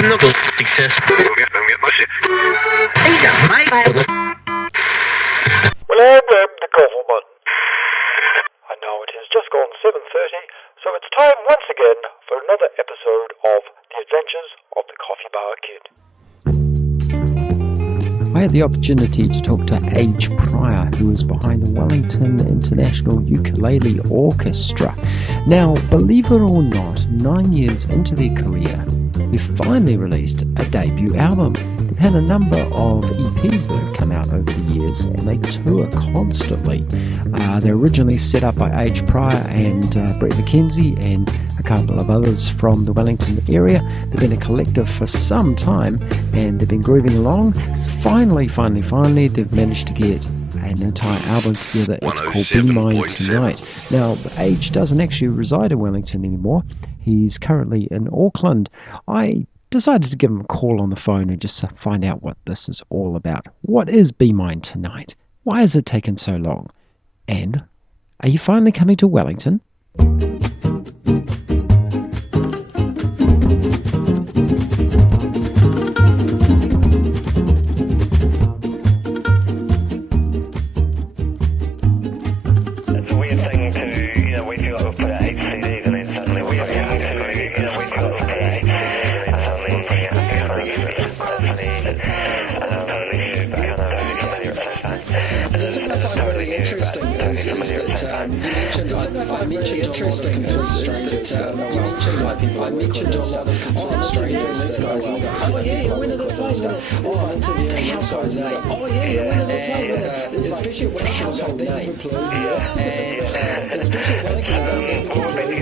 Noble success. Well, I'm the Government. And now it has just gone 7:30, so it's time once again for another episode of The Adventures of the CoffeeBar Kid. I had the opportunity to talk to Pryor, who is behind the Wellington International Ukulele Orchestra. Now, believe it or not, 9 years into their career, they've finally released a debut album. They've had a number of EPs that have come out over the years, and they tour constantly. They're originally set up by Pryor and Brett McKenzie and a couple of others from the Wellington area. They've been a collective for some time, and they've been grooving along. Finally, they've managed to get an entire album together. It's called Be Mine Tonight. Now, Age doesn't actually reside in Wellington anymore. He's currently in Auckland. I decided to give him a call on the phone and just find out what this is all about. What is Be Mine Tonight? Why has it taken so long? And are you finally coming to Wellington? Especially when it's household name. And especially when it's household name.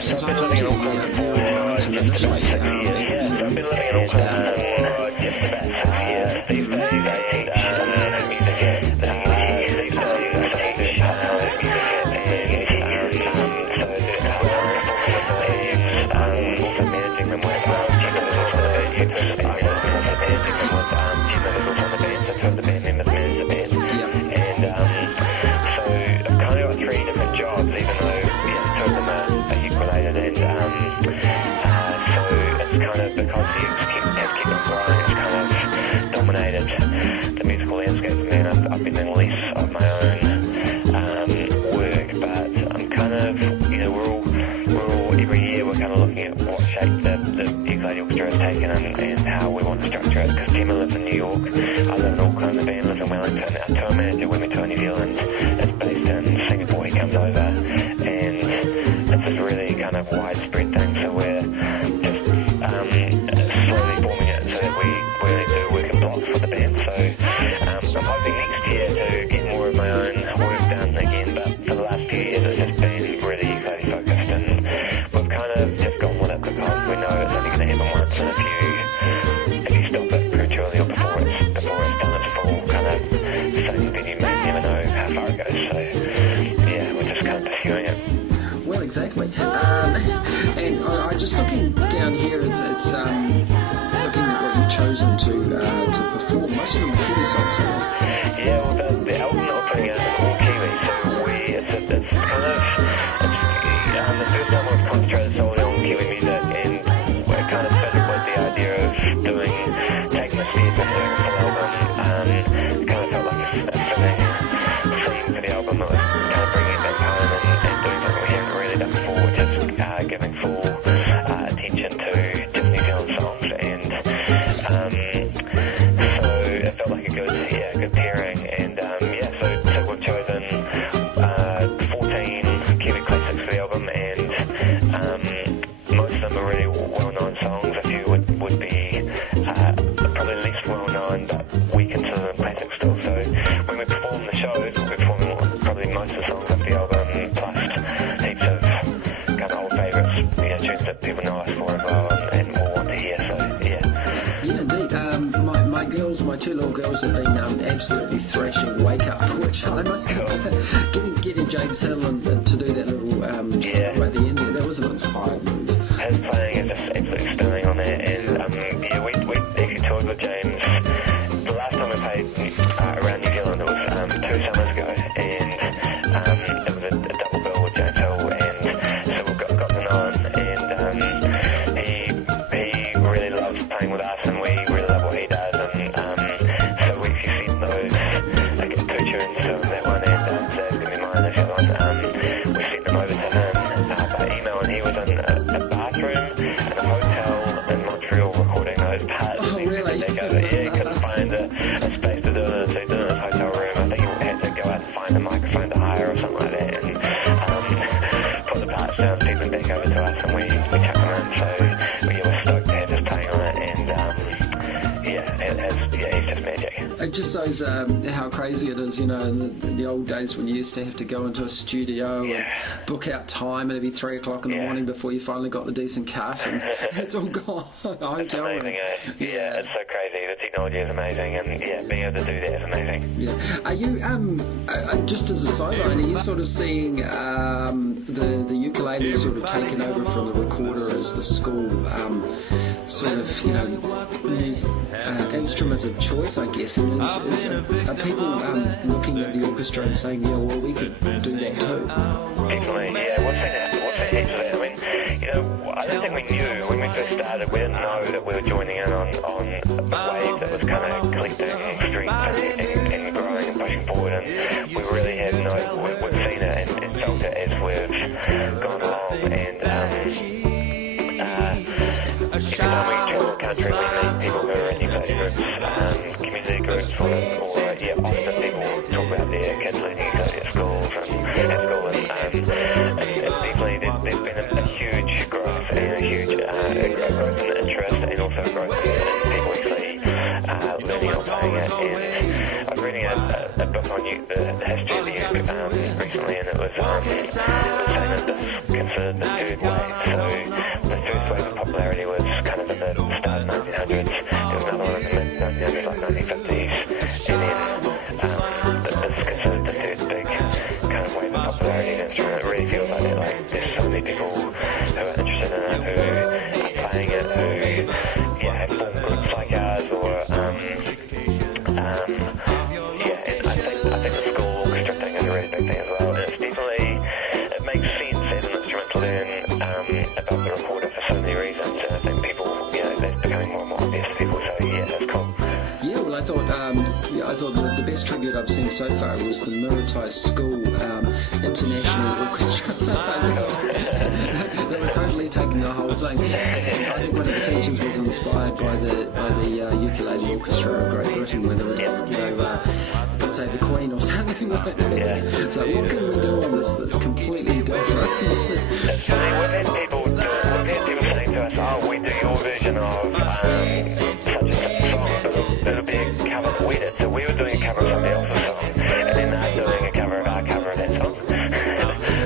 Since I talked to him, and how we want to structure it, because Gemma lives in New York, I live in Auckland, the band lives in Wellington, our tour manager when we tour New Zealand is based in Singapore. He comes over, and it's this really kind of widespread thing, so we're just slowly forming it so that we really do work in blocks for the band. So I'm hoping next year to get more of my own work done again, but for the last few years it's just been really ukulele focused, and we've kind of just gone with it because we know it's only going to happen once, and if you stop it prematurely or before it's done its full kind of thing, then you may never know how far it goes. So yeah, we're just kind of pursuing it. Well, exactly. And I just looking down here, it's looking at what you've chosen to perform. Most of them are Kiwi songs, aren't they? Yeah, well, the album that we're putting out is all Kiwi, so it's kind of the first time we've concentrated solely on Kiwi music, and we're kind of fitted with the idea of taking a step and doing a full album. Kind of felt like a fitting theme for the album that was kind of bringing it back home and doing something we haven't really done before, which is giving full attention to just New Zealand songs, and so it felt like a good pairing, and so we've chosen 14 Kiwi classics for the album, and most of them are really well-known songs. A few would be tunes that people know us for as well and will want to hear. So Yeah, indeed. My two little girls have been absolutely thrashing Wake Up, which I must getting James Hill to do that little song right at the end there, that was an inspired move. His playing is just absolutely stunning on there, and we actually toured with James. The last time we played around New Zealand, it was 2 summers ago, and it was a double bill with James Hill, and so we got to know him, and he really loves playing with us, and we really love what he does, and so we actually sent those, I get 2 tunes, so that one and Today's Gonna Be Mine, this other one, we sent them over to him by email, and he was in a bathroom in a hotel in Montreal recording those parts. Oh, really? He couldn't find a space to do it, so he did it in his hotel room. I think he had to go out and find a microphone to hire or something like that, and put the parts down, feed them back over to us, and we chucked them in. So we're stoked to have his playing on it, and he's just magic. It just shows how crazy it is, in the old days when you used to have to go into a studio and book out time, and it'd be 3 o'clock in the morning before you finally got the decent cut, and it's all gone. It's amazing, it's so crazy. The technology is amazing, and being able to do that is amazing. Yeah. Are you just as a solo, are you sort of seeing the ukulele sort of taken over from the recorder as the school sort of instrument of choice, I guess? And are people looking at the orchestra and saying, yeah, well, we could do that too? Definitely, What's that heaps of that? I mean, I don't think we knew when we first started. We didn't know that we were joining in on a wave that was kind of collecting strength and growing and pushing forward. And we really have we've seen it and felt it as we've gone along. And every time we travel the country, we meet people who are in ukulele groups, community groups, or often people talk about their kids learning ukulele at school, and it's definitely there's been a huge growth and a huge growth in interest, and also growth in people actually learning or playing it. And I was reading a book on the history of the uke recently, and it was saying that this is considered the third wave. So the first wave of popularity was kind of in the start of the 1900s. There was another one in the mid-1900s, like 1950s, and then this is considered the third big kind of wave of popularity. And it really feels like that. Like there's so many people who are interested in it, who are playing it, who have formed groups like ours, or and I think the school orchestra thing is a really big thing as well. And it's definitely, it makes sense as an instrument to learn about the recorder for so many reasons, and I think people, that's becoming more and more obvious to people, so that's cool. Yeah, well, I thought the best tribute I've seen so far was the Muritai School International Orchestra. They were totally taking the whole thing. I think one of the teachers was inspired by the Ukulele Orchestra of Great Britain, when they were, God save the Queen or something like that. So what can we do on this that's completely different? It's funny, we've had people saying to us, we do your version of such and such song, but it'll be a cover that we did. So we were doing a cover of somebody else's song, and then they're doing a cover of our cover of that song.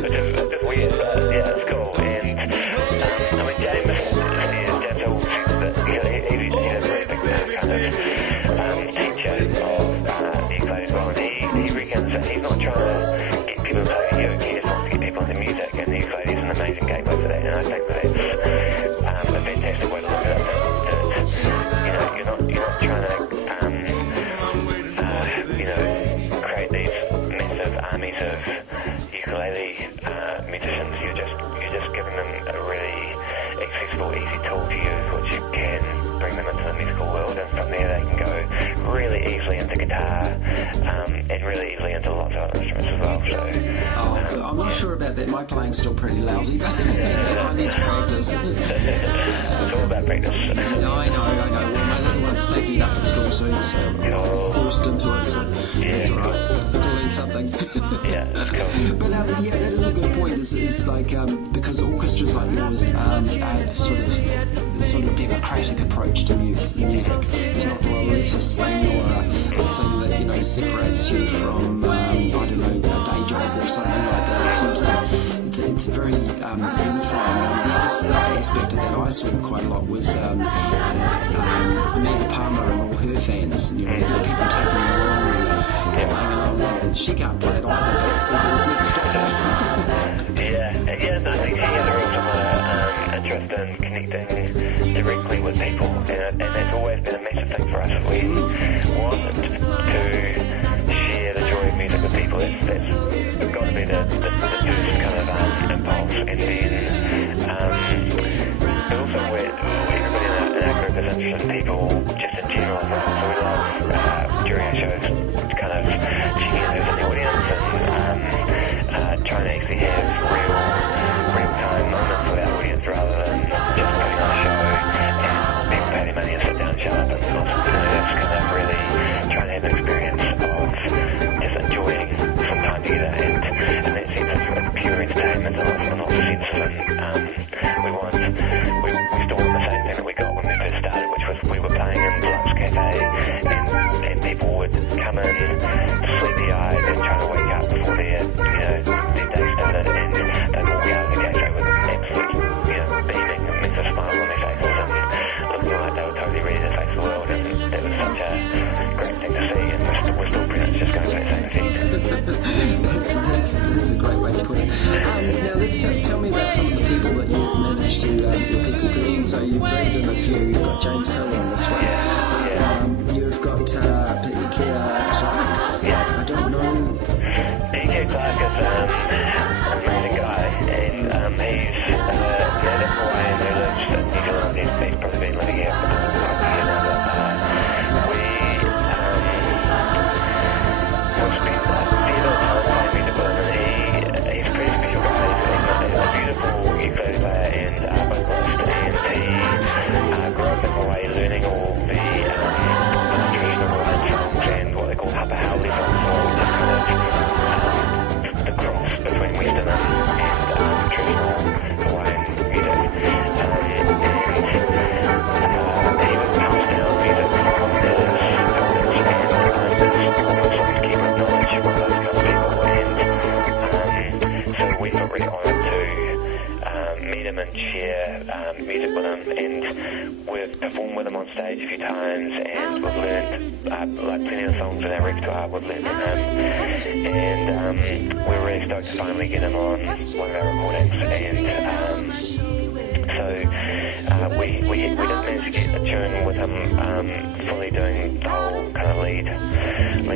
It's just weird, but it's cool. And I mean, James Hill says that he's a really big kind of teacher of ukulele as well, and he reckons that he's not trying to get people to play the uke, he just wants to get people into music, and the ukulele is an amazing gateway for that. And I think that's a fantastic way to look at it. You're not trying to create these massive armies of ukulele musicians. You're just giving them a really accessible, easy tool to use, which you can bring them into the musical world, and from there they can go really easily into guitar, and really easily into lots of other instruments as well. So I'm not sure about that. My playing's still pretty lousy. I need to practice. It's all about practice. No, I know. Well, my little one's taking it up at school soon, so I'm forced into it, so that's all right. I'll learn something. That's cool. But that is a good point. Is like because orchestras like yours have sort of democratic approach to music. It's not an elitist thing or a thing that separates you from I don't know, a day job or something like that. It seems to it's very unifying. The other that I expected that I saw quite a lot was Amanda Palmer and all her fans. You know, people taking her along and playing along. And she can't play it either, but it's never stopped her. Yeah, I think she has a real similar interest in connecting directly with people, and that's always been a massive thing for us. We want to share the joy of music with people. That's got to be the first kind of impulse, and then but also everybody in our group is interested in people just in general as well. So we love during our shows kind of checking in who's in the audience and trying to actually have real-time moments with our audience rather than just putting on a show and people pay their money and sit down and shut up and not just kind of really trying to have an experience of just enjoying some time together, and that sense of pure entertainment and not the sense of we still want the same thing that we got when we first started, which was we were playing in Deluxe Cafe and people would come in sleepy-eyed and trying to wake up before their day started, and they'd walk out of the cafe with absolute beaming and massive smiles on their faces and looking like they were totally ready to face the world, and that was such a great thing to see, and we're still pretty much just going for that same effect. That's a great way to put it. Now let's tell me about some of the people that you've managed to, your people person. So you've dragged in a few. You've got James Hill on this one. You've got PLYMOUTH Clark. I don't know. PLYMOUTH Clark is an amazing guy, and he's native Hawaiian who lives in New Zealand. He's probably been living here for quite a year now, but we've spent a fair bit of time playing music with him, and he's a pretty special guy. He's a beautiful ukulele player and vocalist, and he grew up in Hawaii learning all the traditional Hawaiian songs and what they call hapa haole songs, or just kind of the cross between Western and traditional Hawaiian music. And he was passed down music from his elders, and almost like his keeper of knowledge, one of those kind of people. And so we felt really honoured to meet him and share music with him, and we've performed with him on stage a few times, and we've learned like plenty of songs in our repertoire we've learned from him, and we're really stoked to finally get him on one of our recordings, and so we didn't manage to get a tune with him fully doing the whole kind of lead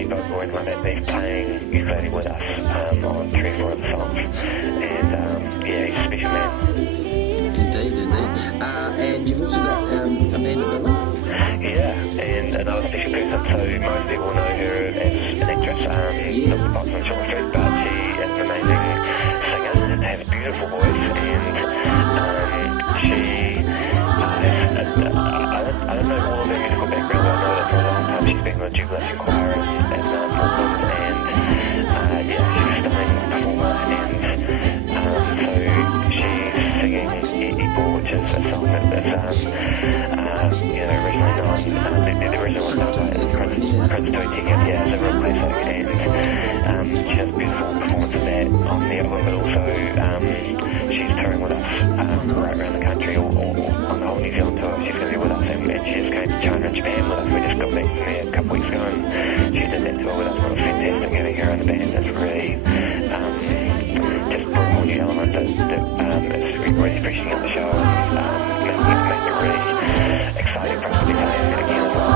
vocal or anything like that. He's playing ukulele with us on 3 or 4 of the songs, and he's a special man. Indeed. And you've also got Amanda Billen. Yeah, and another special person. So most people know her as an actress, the box on Short Street, but she is an amazing singer and has a beautiful voice, and she I don't know all of her musical background, but I know that for a long time she's been with the Ukulele Choir in Auckland, and she's a stunning performer, and so she's singing Equal, which is a song that is originally known, the original one known by CHRISTCHURCH, it's a real classic, and she has a beautiful performance of that on the album, but also she's touring with us right around the country, or on the whole New Zealand tour. She's going to be with us, and she just came to China and Japan with us. We just got back from there a couple weeks ago, and she did that tour with us. It was fantastic having her in the band. It's really just brought a whole new element that is really freshening up the show, and making it really exciting for us to be playing again as well.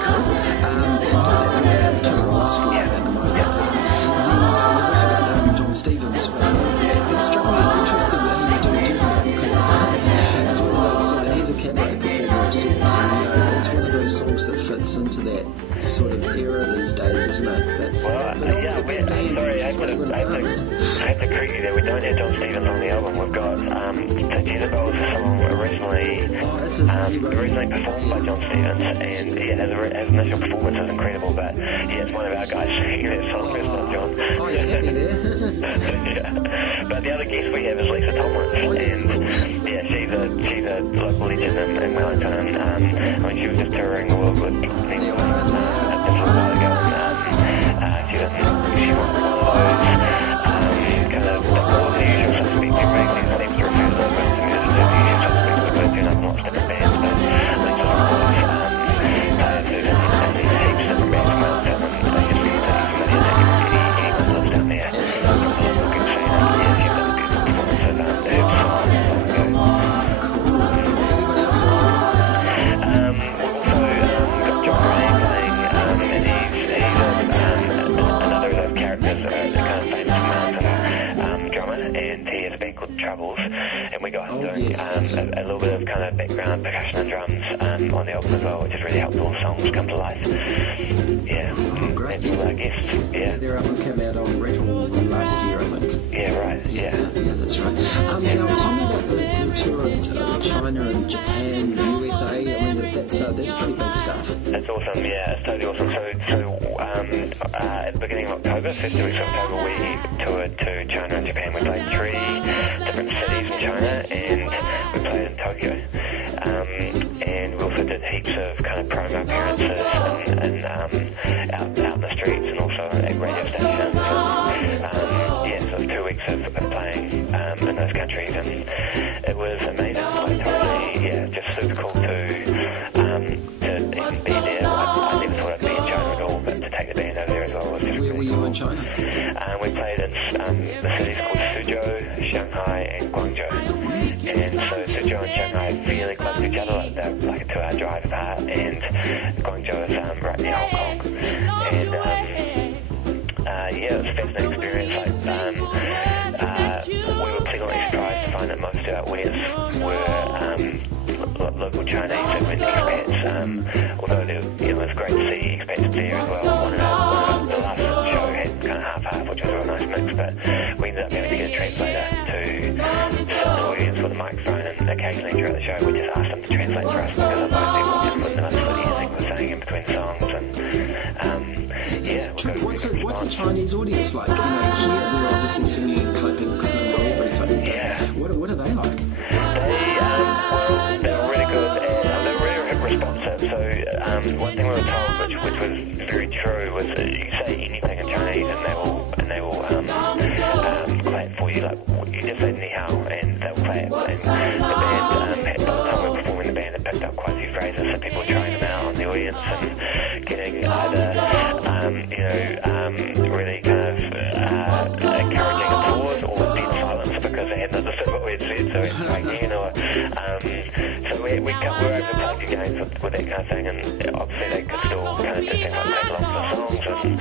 Cool. That's where we have to ask you at the moment. We've also got John Stevens. It's struck me as interesting that he was doing Jezebel, because it's one of those sort of, he's a cabaret performer of sorts, and it's one of those songs that fits into that sort of era these days, isn't it? I have to correct you there. We don't have John Stevens on the album. We've got the Jezebel is a song originally performed by John Stevens, and as initial performance is incredible, but it's one of our guys singing that song. It's not John. Oh, you're happy there? But the other guest we have is Lisa Tomlins, and she's a local legend in Wellington. She was just touring the world with just a little while ago, and she was one of those kind of more usual suspects who seems to refer to them as musicians do nothing lots of different bands, but we sort of players who've done these heaps of different bands from Wellington, and I guess we can take familiar that anyone lives down there. Looking scene, yeah, if you've done a good performance of Herb's song, Anyone else on? we've also got John Ray playing, and he's another of those characters that are kind of famous Mountain drummer, and he has a band called Troubles, and we got him doing a little bit of kind of background percussion and drums on the album as well, which has really helped all the songs come to life. Yeah, Great. that's all our guests. Yeah, Their album came out on Rattle last year, I think. yeah, right. Yeah. Yeah, that's right. Now, tell me about the tour of China and Japan, the USA. I mean, that's pretty big stuff. It's awesome, yeah, it's totally awesome. So at the beginning of October, first 2 weeks of October, we toured to China and Japan. We played 3 different cities in China, and we played in Tokyo. And we also did heaps of kind of promo appearances and out in the streets, and also at radio stations. And so it was 2 weeks of playing in those countries, and it was amazing. Like, totally, just super cool to even be there. I never thought I'd be in China at all, but to take the band over there as well was just Where were you in China? we played in the cities called Suzhou, Shanghai, and Guangzhou. And so Suzhou and Shanghai are really close to each other. They're like a 2-hour drive apart, and Guangzhou is right near Hong Kong. And it was a fascinating experience. We were pleasantly surprised to find that most of our audience were local Chinese and expats, although it was great to see expats there as well. The last show had kind of half-half, which was a real nice mix, but we ended up having to get a translator to sit in the audience with a microphone, and occasionally throughout the show we just asked them to translate for us, because otherwise people just wouldn't understand anything we were saying in between songs. And What's a Chinese audience like? You know, here they're obviously singing and clapping because they know everything. Yeah. What are they like? They were really good, and they were really responsive. So one thing we were told, which was very true, was that you say anything in Chinese and they will clap for you. Like, you just say ni hao and they'll clap. And the band, by the time we were performing, the band had picked up quite a few phrases, so people were trying them out on the audience and getting either really kind of encouraging applause or dead silence because they hadn't understood what we had said, so it's like, so we were able to play a few games with that kind of thing, and obviously they could still kind of do things like make lots of songs and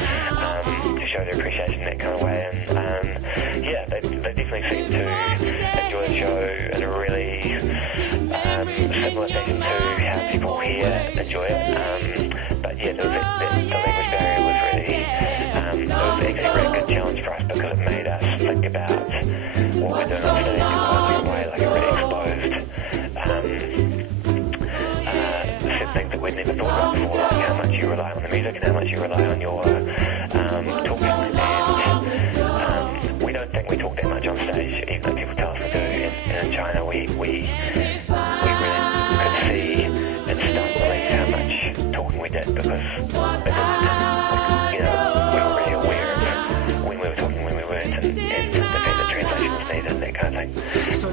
to show their appreciation in that kind of way, and they definitely seemed to enjoy the show in a really similar fashion to how people here enjoy it, but there was the language barrier was really it was actually a really good challenge for us, because it made us think about what we're doing on stage in quite a different way. Like, it really exposed certain things that we'd never thought about before, like how much you rely on the music and how much you rely on your talking. And we don't think we talk that much on stage, even though people tell us we do. And in China, we really could see and start to believe how much talking we did, because it we were really aware of when we were talking, when we weren't, and the fact that translation was needed, that kind of thing. So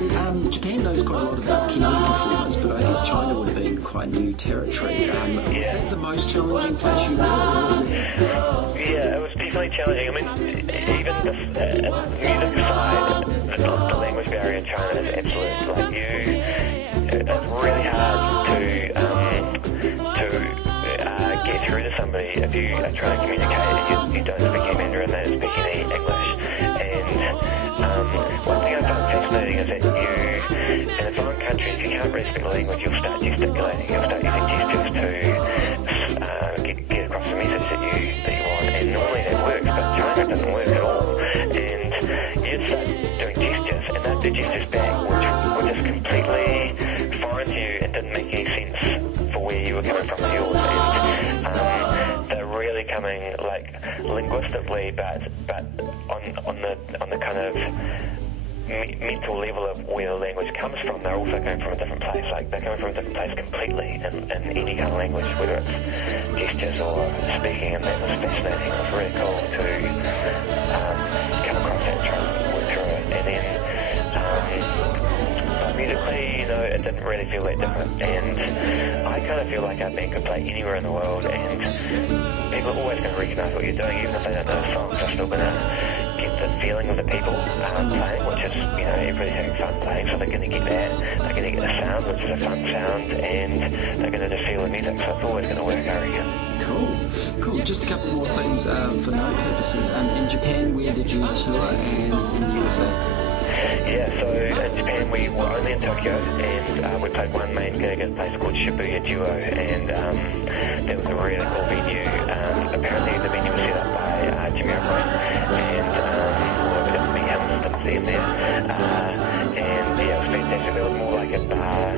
Japan knows quite a lot about keyboard performers, but I guess China would have been quite new territory. Was that the most challenging place you were, or was it? Yeah, it was definitely challenging. I mean, even the music side, the language barrier in China is absolute. Like, it's really hard to get through to somebody if you are trying to communicate and you don't speak any Mandarin, they don't speak any English. And one thing I found fascinating is that in a foreign country, if you can't really speak the language, you'll start gesticulating, you'll start using gestures to get across the message that you want. And normally that works, but China doesn't work at all. And you start doing gestures, and the gestures back were just completely foreign to you and didn't make any sense for where you were coming from with yours. And they're really coming, like, linguistically, but on the kind of mental level of where the language comes from, they're also coming from a different place. Like, they're coming from a different place completely in any kind of language, whether it's gestures or speaking, and that was fascinating. It was really cool to come across that and try and work through it. And then musically, it didn't really feel that different. And I kind of feel like our band could play anywhere in the world, and people are always going to recognise what you're doing, even if they don't know the songs. They're still going to get the feeling of the people playing, which is, you know, everybody's having fun playing, so they're going to get that. They're going to get the sound, which is a fun sound, and they're going to just feel the music, so it's always going to work, I reckon. Cool. Just a couple more things for note purposes. In Japan, where did you tour, and in the USA? Yeah, so in Japan we were only in Tokyo, and we played one main gig at a place called Shibuya Duo, and that was a really cool venue. Apparently the venue was set up by Jimmy O'Brien, and we didn't meet him, didn't see him there. And yeah, it was fantastic. It was more like a bar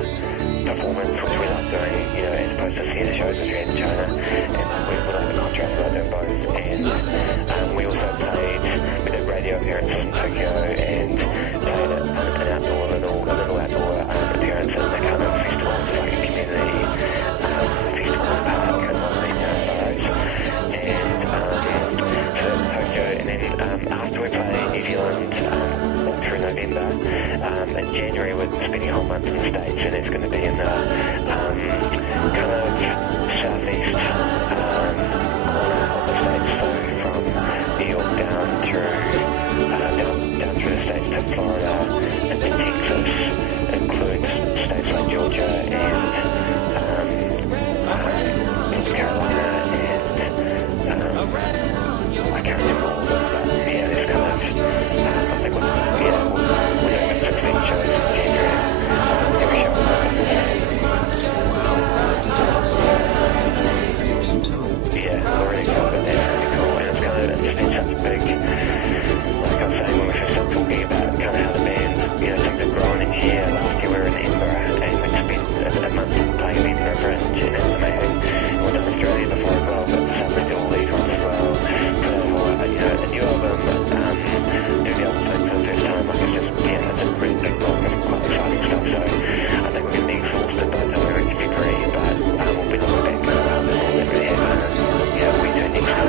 performance, which we like doing, you know, as opposed to theatre shows which we had in China, and we like the contrast of doing both. And we also we did radio appearances in Tokyo, and played an outdoor, little outdoor appearance at the kind of festival, like a community festival park and one of the boroughs. And so Tokyo, and then after we played New Zealand all through November, in January we're spending a whole month in the States, and it's going to be in the kind of southeast corner of the States, so from New York down through the States to Florida, and then Texas includes states like Georgia and North Carolina, and I can't remember all of them, but yeah, there's kind of I think we're doing 16 shows in January. Every show Awesome tour. yeah, we're really cool, but that's really cool, and it's been such a big, like I was saying when we first started talking about kind of how the band, you know, things have grown in here. Last year we were in Edinburgh, and we spent a month playing in Edinburgh Fringe, and it was amazing. We've done Australia before as well, but Southland did all these ones as well. Put out a new album, do the album thing for the first time, like it's just, yeah, it's a really big block of quite exciting stuff, so I think we're going to be exhausted by the time we reach February, but we'll be looking back at all that really happened, and yeah, we do next time.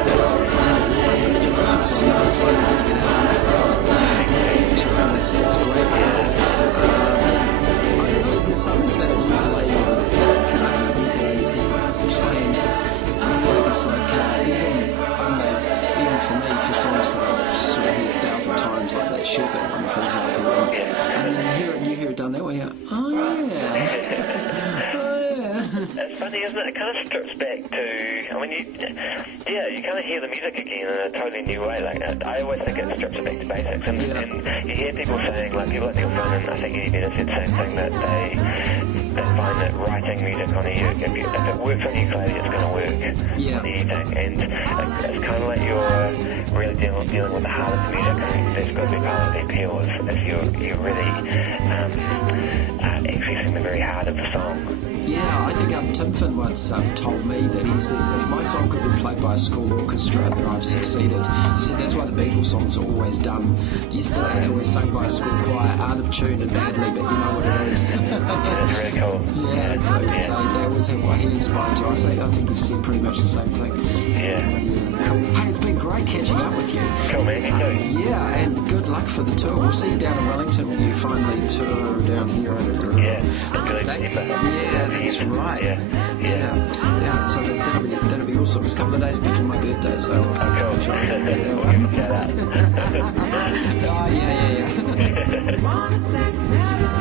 Congratulations on that. It's fun to get out. That's great. I know there's something about ukulele, it's like ukulele people playing music. It's like even for me, for songs that I've sort of heard 1,000 times, like that Shepherd one, for example, and then you hear it done that way, oh yeah. It's funny, isn't it? It kind of strips back to, I mean, you kind of hear the music again in a totally new way. Like, I always think it strips it back to basics. And you hear people saying, like people like Neil Finn, and I think Eddie Vedder said the same thing, that they find that writing music on a ukulele, if it works on a ukulele, it's going to work on anything. And it's kind of like you're really dealing with the heart of the music. I think that's got to be part of the appeal, if you're really accessing the very heart of the song. Yeah, I think Tim Finn once told me that he said, if my song could be played by a school orchestra, then I've succeeded. He said that's why the Beatles songs are always done. Yesterday is always sung by a school choir, out of tune and badly, but you know what it is. Yeah, it's really cool. Yeah, so they always have what he inspired to. I think they've said pretty much the same thing. Yeah. Cool. Hey, it's been great catching up with you. Cool, man, you too. Yeah, and good luck for the tour. We'll see you down in Wellington when you finally tour down here. Yeah, that's right. Yeah. So that'll be awesome. It's a couple of days before my birthday, so. Oh, cool. We'll give it that. Oh, yeah.